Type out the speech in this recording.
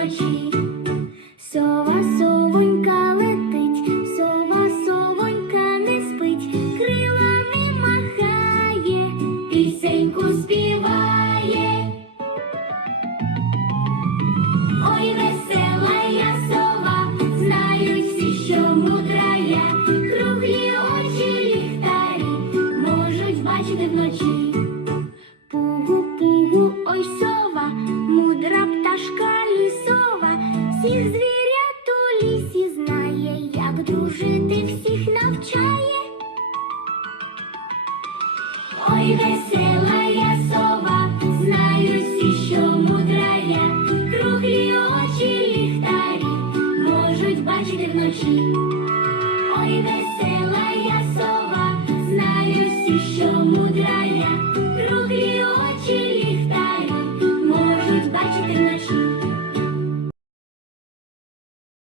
вночі, сова совонька летить, сова совонька не спить, крилами махає, пісеньку співає. звірят у лісі знає, як дружити всіх навчає. Ой, весела я сова, знаю всі, що мудра я, круглі очі ліхтарі можуть бачити вночі. Ой,